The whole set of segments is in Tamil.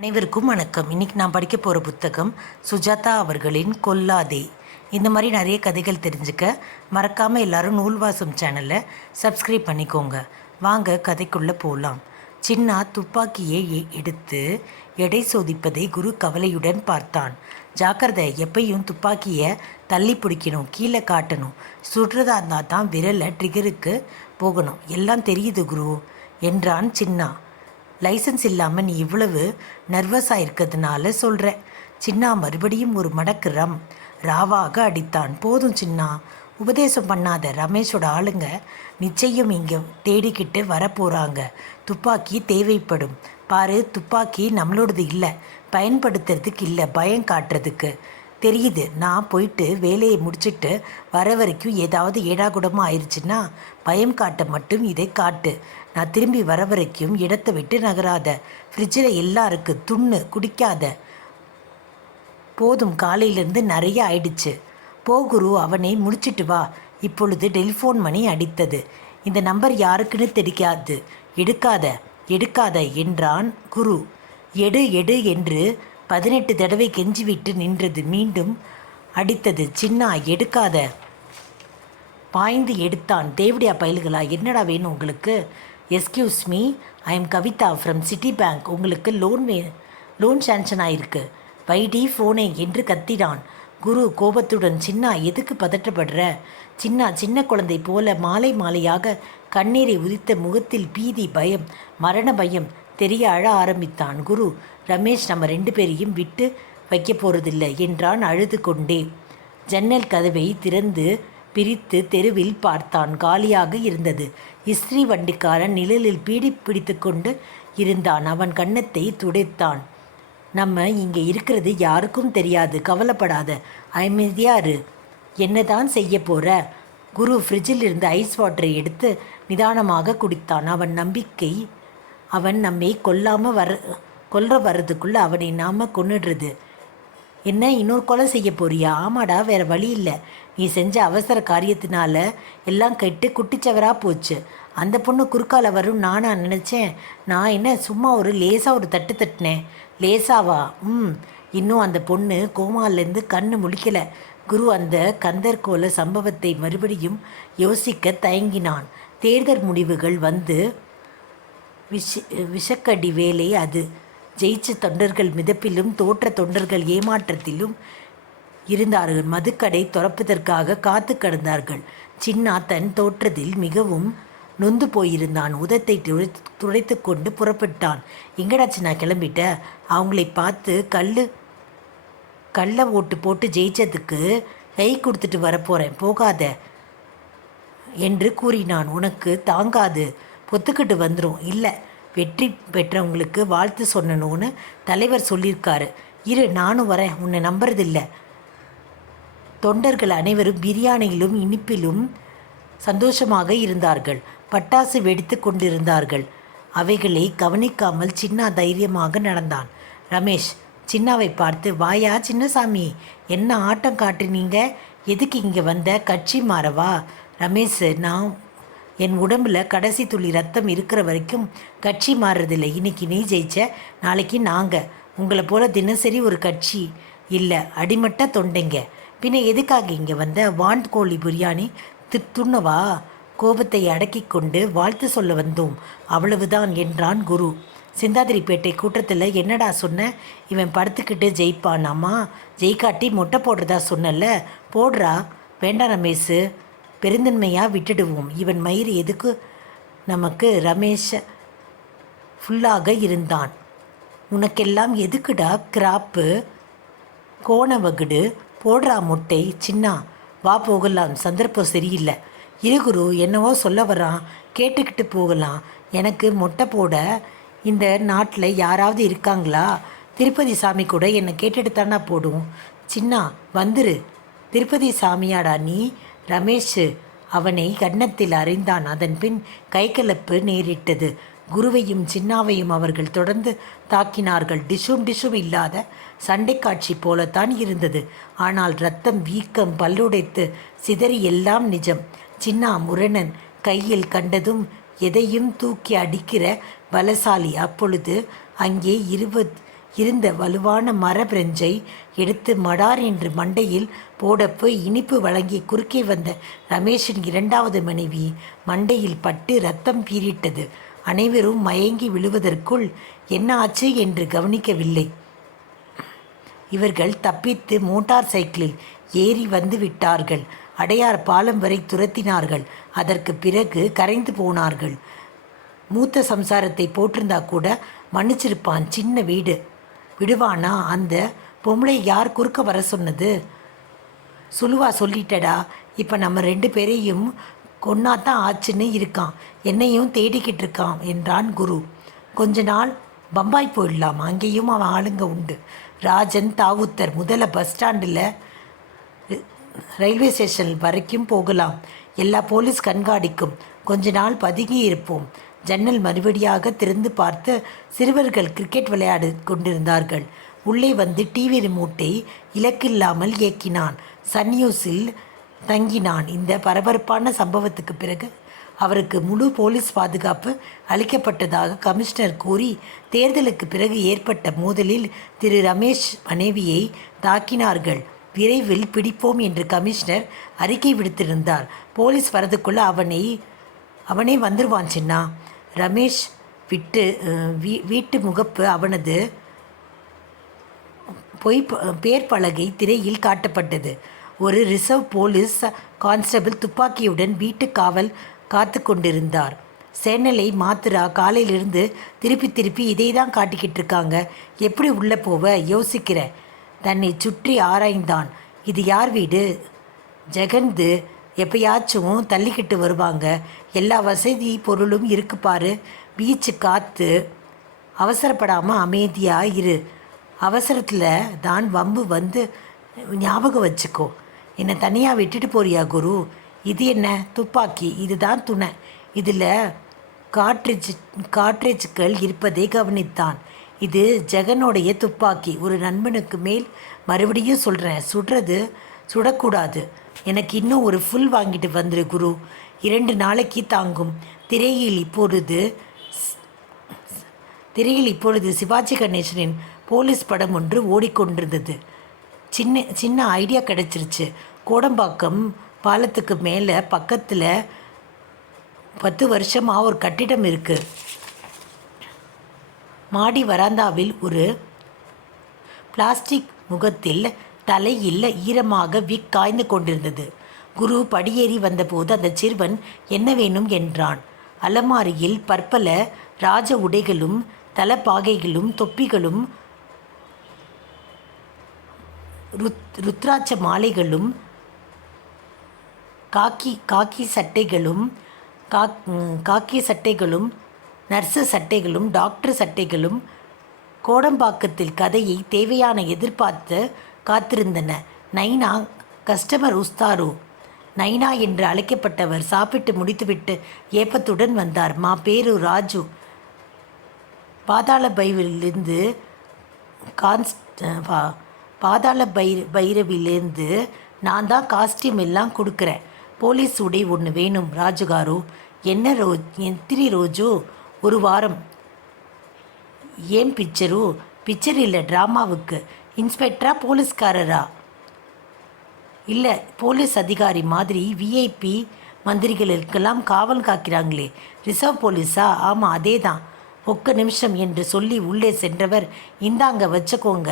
அனைவருக்கும் வணக்கம். இன்றைக்கி நான் படிக்க போகிற புத்தகம் சுஜாதா அவர்களின் கொல்லாதே. இந்த மாதிரி நிறைய கதைகள் தெரிஞ்சுக்க மறக்காமல் எல்லோரும் நூல்வாசம் சேனலை சப்ஸ்கிரைப் பண்ணிக்கோங்க. வாங்க கதைக்குள்ளே போகலாம். சின்னா துப்பாக்கியை எடுத்து எடை சோதிப்பதை குரு கவலையுடன் பார்த்தான். ஜாக்கிரதை, எப்பையும் துப்பாக்கியை தள்ளி பிடிக்கணும், கீழே காட்டணும். சுடுறதா இருந்தால் தான் விரலை ட்ரிகருக்கு போகணும். எல்லாம் தெரியுது குரு என்றான் சின்னா. லைசன்ஸ் இல்லாமல் நீ இவ்வளவு நர்வஸாக இருக்கிறதுனால சொல்கிறேன். சின்னா மறுபடியும் ஒரு மடக்கு ராவாக அடித்தான். போதும் சின்னா, உபதேசம் பண்ணாத. ரமேஷோட ஆளுங்க நிச்சயம் இங்கே தேடிக்கிட்டு வரப்போகிறாங்க. துப்பாக்கி தேவைப்படும். பாரு, துப்பாக்கி நம்மளோடது இல்லை, பயன்படுத்துறதுக்கு இல்லை, பயம் காட்டுறதுக்கு. தெரியுது. நான் போயிட்டு வேலையை முடிச்சுட்டு வர வரைக்கும் ஏதாவது ஏடாகுடமாக ஆயிடுச்சுன்னா பயம் காட்ட மட்டும் இதை காட்டு. நான் திரும்பி வர வரைக்கும் இடத்தை விட்டு நகராத. ஃப்ரிட்ஜில் எல்லாம் இருக்குது, துண்ணு, குடிக்காத. போதும், காலையிலேருந்து நிறைய ஆயிடுச்சு. போகுரு, அவனை முடிச்சிட்டு வா. இப்பொழுது டெலிஃபோன் மணி அடித்தது. இந்த நம்பர் யாருக்குன்னு தெரியாது. எடுக்காத என்றான் குரு. எடு என்று 18 தடவை கெஞ்சிவிட்டு நின்றது. மீண்டும் அடித்தது. சின்னா, எடுக்காத. பாய்ந்து எடுத்தான். தேவடியா பயல்களா, என்னடா வேணும் உங்களுக்கு? Excuse me, I am Kavitha from city bank. உங்களுக்கு லோன் சேங்ஷன் ஆயிருக்கு. வைடி ஃபோனே என்று கத்தினான் குரு கோபத்துடன். சின்னா, எதுக்கு பதற்றப்படுற? சின்னா சின்ன குழந்தை போல மாலையாக கண்ணீரை உதித்த முகத்தில் பீதி, பயம், மரண பயம் தெரிய அழ ஆரம்பித்தான் குரு. ரமேஷ் நம்ம 2 பேரையும் விட்டு வைக்க போகிறதில்லை என்றான் அழுது கொண்டே. ஜன்னல் கதவை திறந்து பிரித்து தெருவில் பார்த்தான். காலியாக இருந்தது. இஸ்திரி வண்டிக்காரன் நிழலில் பீடி பிடித்து கொண்டு இருந்தான். அவன் கன்னத்தை துடைத்தான். நம்ம இங்கே இருக்கிறது யாருக்கும் தெரியாது, கவலைப்படாத, அமைதியாரு. என்னதான் செய்ய போகிற? குரு ஃப்ரிட்ஜில் இருந்து ஐஸ் வாட்டரை எடுத்து நிதானமாக குடித்தான். அவன் நம்மை கொல்ல வர்றதுக்குள்ளே அவனை நாம் கொன்னுடுறது. என்ன, இன்னொரு கொலை செய்ய போறியா? ஆமாடா, வேறு வழி இல்லை. நீ செஞ்ச அவசர காரியத்தினால எல்லாம் கெட்டு குட்டிச்சவராக போச்சு. அந்த பொண்ணு குறுக்கால வரும் நானா நினச்சேன். நான் என்ன சும்மா லேசாக ஒரு தட்டு தட்டினேன். லேசாவா? இன்னும் அந்த பொண்ணு கோமாலேருந்து கண்ணு முழிக்கலை. குரு அந்த கந்தர்கோல சம்பவத்தை மறுபடியும் யோசிக்க தயங்கினான். தேர்தல் முடிவுகள் வந்து விஷக்கடி வேலை அது. ஜெயிச்ச தொண்டர்கள் மிதப்பிலும் தோற்ற தொண்டர்கள் ஏமாற்றத்திலும் இருந்தார்கள். மதுக்கடை துறப்பதற்காக காத்து கிடந்தார்கள். சின்னா தன் தோற்றத்தில் மிகவும் நொந்து போயிருந்தான். உதத்தை துடைத்து கொண்டு புறப்பட்டான். எங்கடா சின்னா கிளம்பிட்ட? அவங்களை பார்த்து கள்ள ஓட்டு போட்டு ஜெயிச்சதுக்கு கை கொடுத்துட்டு வரப்போகிறேன், போகாத என்று கூறினான். உனக்கு தாங்காது, பொத்துக்கிட்டு வந்துடும். இல்லை, வெற்றி பெற்றவங்களுக்கு வாழ்த்து சொன்னணும்னு தலைவர் சொல்லியிருக்காரு. இரு, நானும் வரேன், உன்னை நம்புறதில்லை. தொண்டர்கள் அனைவரும் பிரியாணியிலும் இனிப்பிலும் சந்தோஷமாக இருந்தார்கள். பட்டாசு வெடித்து கொண்டிருந்தார்கள். அவைகளை கவனிக்காமல் சின்னா தைரியமாக நடந்தான். ரமேஷ் சின்னாவை பார்த்து, வாயா சின்னசாமி, என்ன ஆட்டம் காட்டுனீங்க? எதுக்கு இங்கே வந்த? கட்சி மாறவா? ரமேஷ், நான் என் உடம்புல கடைசி துளி ரத்தம் இருக்கிற வரைக்கும் கட்சி மாறுறதில்லை. இன்றைக்கி நீ ஜெயிச்ச, நாளைக்கு நாங்கள். உங்களை போல் தினசரி ஒரு கட்சி இல்லை, அடிமட்ட தொண்டைங்க. பின்ன எதுக்காக இங்கே வந்த? வாண்ட் கோழி பிரியாணி துண்ணவா? கோபத்தை அடக்கி கொண்டு வாழ்த்து சொல்ல வந்தோம், அவ்வளவுதான் என்றான் குரு. சிந்தாதிரிப்பேட்டை கூட்டத்தில் என்னடா சொன்ன? இவன் படுத்துக்கிட்டு ஜெயிப்பானாமா, ஜெயிக்காட்டி மொட்டை போடுறதா சொன்னல, போடுறா. வேண்டாம் ரமேஷ், பெருந்தன்மையாக விட்டுடுவோம். இவன் மயிறு எதுக்கு நமக்கு? ரமேஷ் ஃபுல்லாக இருந்தான். உனக்கெல்லாம் எதுக்குடா கிராப்பு, கோணவகுடு, போடுறா மொட்டை. சின்னா, வா போகலாம், சந்தர்ப்பம் சரியில்லை. இருகுரு, என்னவோ சொல்ல வரான், கேட்டுக்கிட்டு போகலாம். எனக்கு மொட்டை போட இந்த நாட்டில் யாராவது இருக்காங்களா? திருப்பதி சாமி கூட என்னை கேட்டுட்டு தானா போடும். சின்னா, வந்துரு. திருப்பதி சாமியாடா நீ? ரமேஷ் அவனை கன்னத்தில் அறிந்தான். அதன் பின் கைகலப்பு நேரிட்டது. குருவையும் சின்னாவையும் அவர்கள் தொடர்ந்து தாக்கினார்கள். டிஷும் இல்லாத சண்டை காட்சி போலத்தான் இருந்தது. ஆனால் இரத்தம், வீக்கம், பல்லுடைத்து சிதறி எல்லாம் நிஜம். சின்னா முரணன் கையில் கண்டதும் எதையும் தூக்கி அடிக்கிற பலசாலி. அப்பொழுது அங்கே இருந்த வலுவான மர பிரெஞ்சை எடுத்து மடார் என்று மண்டையில் போடப்போய் இனிப்பு வழங்கி குறுக்கே வந்த ரமேஷின் இரண்டாவது மனைவி மண்டையில் பட்டு ரத்தம் பீரிட்டது. அனைவரும் மயங்கி விழுவதற்குள் என்ன ஆச்சு என்று கவனிக்கவில்லை. இவர்கள் தப்பித்து மோட்டார் சைக்கிளில் ஏறி வந்து விட்டார்கள். அடையார் பாலம் வரை துரத்தினார்கள். அதற்கு பிறகு கரைந்து போனார்கள். மூத்த சம்சாரத்தை போட்டிருந்தா கூட மன்னிச்சிருப்பான். சின்ன வீடு விடுவானா? அந்த பொம்பளை யார் குறுக்க வர சொன்னது? சுலுவா சொல்லிட்டடா. இப்போ நம்ம 2 பேரையும் கொன்னாதான் ஆச்சுன்னு இருக்கான். என்னையும் தேடிக்கிட்டு இருக்கான் என்றான் குரு. கொஞ்ச நாள் பம்பாய் போயிடலாம், அங்கேயும் அவன் ஆளுங்க உண்டு. ராஜன் தாவூத்தர் முதல்ல பஸ் ஸ்டாண்டில் ரயில்வே ஸ்டேஷன் வரைக்கும் போகலாம். எல்லா போலீஸ் கண்காணிக்கும். கொஞ்ச நாள் பதுங்கி இருப்போம். ஜன்னல் மறுபடியாக திறந்து பார்த்து சிறுவர்கள் கிரிக்கெட் விளையாடு கொண்டிருந்தார்கள். உள்ளே வந்து டிவி ரிமோட்டை இலக்கில்லாமல் இயக்கினான். சன் நியூஸில் தங்கினான். இந்த பரபரப்பான சம்பவத்துக்கு பிறகு அவருக்கு முழு போலீஸ் பாதுகாப்பு அளிக்கப்பட்டதாக கமிஷனர் கூறி, தேர்தலுக்கு பிறகு ஏற்பட்ட மோதலில் திரு ரமேஷ் மனைவியை தாக்கினார்கள். விரைவில் பிடிப்போம் என்று கமிஷனர் அறிக்கை விடுத்திருந்தார். போலீஸ் வரதுக்குள்ள அவனே வந்துருவான் சின்னா. ரமேஷ் வீட்டு முகப்பு அவனது பேர் பலகை திரையில் காட்டப்பட்டது. ஒரு ரிசர்வ் போலீஸ் கான்ஸ்டபிள் துப்பாக்கியுடன் வீட்டு காவல் காத்து கொண்டிருந்தார். சேனலை மாத்துரா. காலையிலிருந்து திருப்பி இதை தான் காட்டிக்கிட்டு இருக்காங்க. எப்படி உள்ளே போவ யோசிக்கிற? தன்னை சுற்றி ஆராய்ந்தான். இது யார் வீடு? ஜெகன்து. எப்பயாச்சும் தள்ளிக்கிட்டு வருவாங்க. எல்லா வசதி பொருளும் இருக்கு பாரு. பீச்சு காற்று. அவசரப்படாமல் அமைதியாக இரு. அவசரத்தில் தான் வம்பு வந்து ஞாபகம் வச்சுக்கோ. என்னை தனியாக விட்டுட்டு போறியா குரு? இது என்ன துப்பாக்கி? இதுதான் துணை. இதில் காட்ரேஜ்கள் இருப்பதை கவனித்தான். இது ஜெகனுடைய துப்பாக்கி. ஒரு நண்பனுக்கு மேல் மறுபடியும் சொல்கிறேன், சுடக்கூடாது. எனக்கு இன்னும் ஒரு ஃபுல் வாங்கிட்டு வந்துரு குரு. 2 நாளைக்கு தாங்கும். திரையில் இப்பொழுது சிவாஜி கணேசனின் போலீஸ் படம் ஒன்று ஓடிக்கொண்டிருந்தது. சின்ன ஐடியா கிடச்சிருச்சு. கோடம்பாக்கம் பாலத்துக்கு மேலே பக்கத்தில் 10 வருஷமாக ஒரு கட்டிடம் இருக்குது. மாடி வராந்தாவில் ஒரு பிளாஸ்டிக் முகத்தில் தலையில் ஈரமாக காய்ந்து கொண்டிருந்தது. குரு படியேறி வந்தபோது அந்த சிறுவன் என்ன வேணும் என்றான். அலமாரியில் பற்பல ராஜ உடைகளும் தலப்பாகைகளும் தொப்பிகளும் ருத்ராட்ச மாலைகளும் காக்கி சட்டைகளும் நர்ஸு சட்டைகளும் டாக்டர் சட்டைகளும் கோடம்பாக்கத்தில் கதையை தேவையான எதிர்பார்த்து காத்திருந்தன. நைனா கஸ்டமர் உஸ்தாரு. நைனா என்று அழைக்கப்பட்டவர் சாப்பிட்டு முடித்துவிட்டு ஏப்பத்துடன் வந்தார். பேரு ராஜு. பாதாள பைரவிலேருந்து நான் தான் காஸ்டியூம் எல்லாம் கொடுக்குறேன். போலீஸ் உடை ஒன்று வேணும் ராஜுகாரு. என்ன எத்திரி ரோஜு? 1 வாரம். ஏன் பிக்சரு? பிக்சர் இல்லை, ட்ராமாவுக்கு. இன்ஸ்பெக்டரா போலீஸ்காரரா? இல்லை, போலீஸ் அதிகாரி மாதிரி. விஐபி மந்திரிகளுக்கெல்லாம் காவல் காக்கிறாங்களே, ரிசர்வ் போலீஸா? ஆமாம், அதே தான். ஒக்க நிமிஷம் என்று சொல்லி உள்ளே சென்றவர், இந்தாங்க வச்சுக்கோங்க,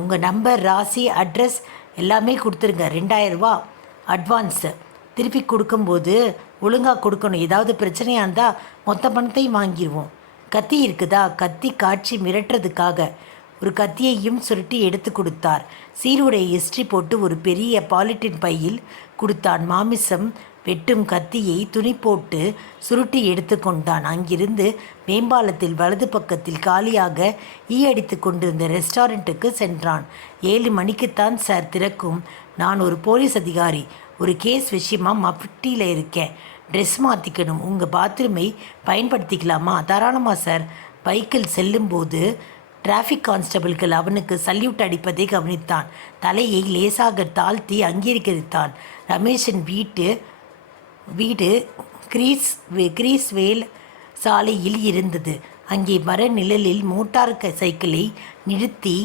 உங்கள் நம்பர், ராசி, அட்ரஸ் எல்லாமே கொடுத்துருங்க. 2000 ரூபா அட்வான்ஸு. திருப்பி கொடுக்கும்போது ஒழுங்காக கொடுக்கணும். ஏதாவது பிரச்சனையாக இருந்தால் மொத்த பணத்தையும் வாங்கிடுவோம். கத்தி இருக்குதா? கத்தி காட்சி மிரட்டுறதுக்காக ஒரு கத்தியையும் சுருட்டி எடுத்து கொடுத்தார். சீருடைய ஹிஸ்ட்ரி போட்டு ஒரு பெரிய பாலிட்டின் பையில் கொடுத்தான். மாமிசம் வெட்டும் கத்தியை துணி போட்டு சுருட்டி எடுத்து கொண்டான். அங்கிருந்து மேம்பாலத்தில் வலது பக்கத்தில் காலியாக அடித்து கொண்டிருந்த ரெஸ்டாரண்ட்டுக்கு சென்றான். 7 மணிக்குத்தான் சார் திறக்கும். நான் ஒரு போலீஸ் அதிகாரி. ஒரு கேஸ் விஷயமா மப்டியில் இருக்கேன். ட்ரெஸ் மாற்றிக்கணும். உங்கள் பாத்ரூமை பயன்படுத்திக்கலாமா? தாராளமாக சார். பைக்கில் செல்லும்போது டிராஃபிக் கான்ஸ்டபிள்கள் அவனுக்கு சல்யூட் அடிப்பதை கவனித்தான். தலையை லேசாக தாழ்த்தி அங்கீகரித்தான். ரமேஷின் வீடு கிரீஸ்வேல் சாலையில் இருந்தது. அங்கே மர நிழலில் மோட்டார் சைக்கிளை நிறுத்தி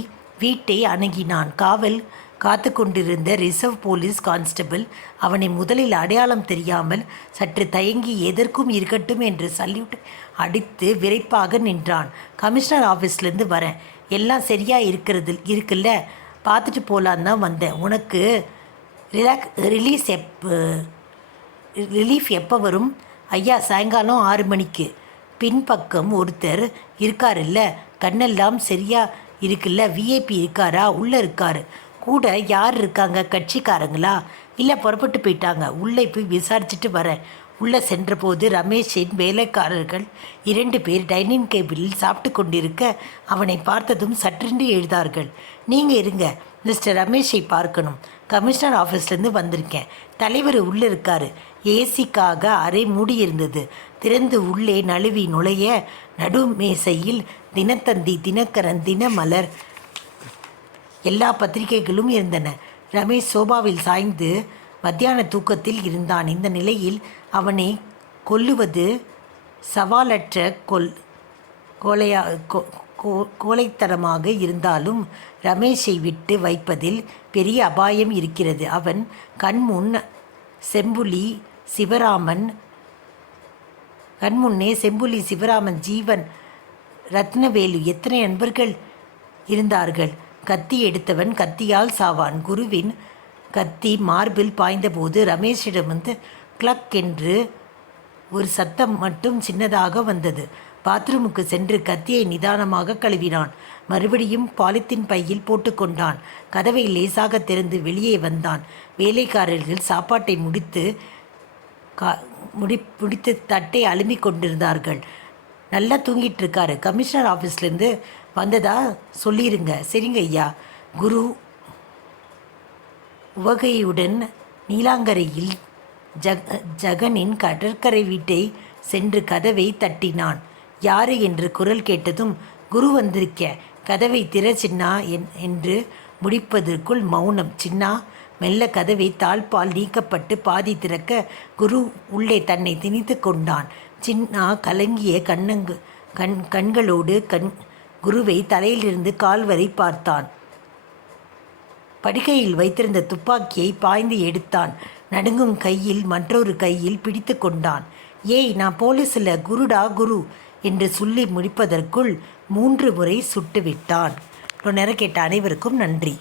வீட்டை அணுகினான். காவல் காத்து கொண்டிருந்த ரிசர்வ் போலீஸ் கான்ஸ்டபிள் அவனை முதலில் அடையாளம் தெரியாமல் சற்று தயங்கி எதற்கும் இருக்கட்டும் என்று சல்யூட் அடித்து விரைப்பாக நின்றான். கமிஷனர் ஆஃபீஸ்லேருந்து வரேன், எல்லாம் சரியாக இருக்குல்ல, பார்த்துட்டு போகலான் தான் வந்தேன். உனக்கு ரிலீஃப் எப்போ வரும்? ஐயா, சாயங்காலம் 6 மணிக்கு. பின்பக்கம் ஒருத்தர் இருக்காருல்ல, கண்ணெல்லாம் சரியா இருக்குல்ல, விஐபி இருக்காரா? உள்ளே இருக்காரு. கூட யார் இருக்காங்க? கட்சிக்காரங்களா? இல்லை, புறப்பட்டு போயிட்டாங்க. உள்ளே போய் விசாரிச்சுட்டு வரேன். உள்ளே சென்றபோது ரமேஷின் வேலைக்காரர்கள் 2 பேர் டைனிங் டேபிளில் சாப்பிட்டு கொண்டிருக்க அவனை பார்த்ததும் சற்றென்று எழுதார்கள். நீங்கள் இருங்க, மிஸ்டர் ரமேஷை பார்க்கணும். கமிஷனர் ஆஃபீஸ்லேருந்து வந்திருக்கேன். தலைவர் உள்ளே இருக்காரு. ஏசிக்காக அறை மூடியிருந்தது. திறந்து உள்ளே நழுவி நுழைய நடுமேசையில் தினத்தந்தி, தினக்கரன், தினமலர் எல்லா பத்திரிகைகளும் இருந்தன. ரமேஷ் சோபாவில் சாய்ந்து மத்தியான தூக்கத்தில் இருந்தான். இந்த நிலையில் அவனை கொல்லுவது சவாலற்ற கோழைத்தனமாக இருந்தாலும் ரமேஷை விட்டு வைப்பதில் பெரிய அபாயம் இருக்கிறது. அவன் கண்முன்னே செம்புலி, சிவராமன், ஜீவன், ரத்னவேலு, எத்தனை நண்பர்கள் இருந்தார்கள். கத்தி எடுத்தவன் கத்தியால் சாவான். குருவின் கத்தி மார்பில் பாய்ந்தபோது ரமேஷிடமிருந்து கிளக் என்று ஒரு சத்தம் மட்டும் சின்னதாக வந்தது. பாத்ரூமுக்கு சென்று கத்தியை நிதானமாக கழுவினான். மறுபடியும் பாலித்தீன் பையில் போட்டுக்கொண்டான். கதவை லேசாக திறந்து வெளியே வந்தான். வேலைக்காரர்கள் சாப்பாட்டை முடித்து தட்டை அலுமிக் கொண்டிருந்தார்கள். நல்லா தூங்கிட்டு இருக்காரு. கமிஷனர் ஆஃபீஸ்லேருந்து வந்ததா சொல்லிடுங்க. சரிங்க ஐயா. குரு உவகையுடன் நீலாங்கரையில் ஜகனின் கடற்கரை வீட்டை சென்று கதவை தட்டினான். யாரு என்று குரல் கேட்டதும், குரு வந்திருக்க, கதவை திற சின்னா என்று முடிப்பதற்குள் மௌனம். சின்னா மெல்ல கதவை தாழ்பால் நீக்கப்பட்டு பாதி திறக்க குரு உள்ளே தன்னை திணித்து கொண்டான். சின்னா கலங்கிய கண்களோடு குருவை தலையிலிருந்து கால் வரை பார்த்தான். படுக்கையில் வைத்திருந்த துப்பாக்கியை பாய்ந்து எடுத்தான். நடுங்கும் கையில் மற்றொரு கையில் பிடித்து கொண்டான். ஏய், நான் போலீஸில் குருடா குரு என்று சொல்லி முடிப்பதற்குள் 3 முறை சுட்டுவிட்டான். நேரம் கேட்ட அனைவருக்கும் நன்றி.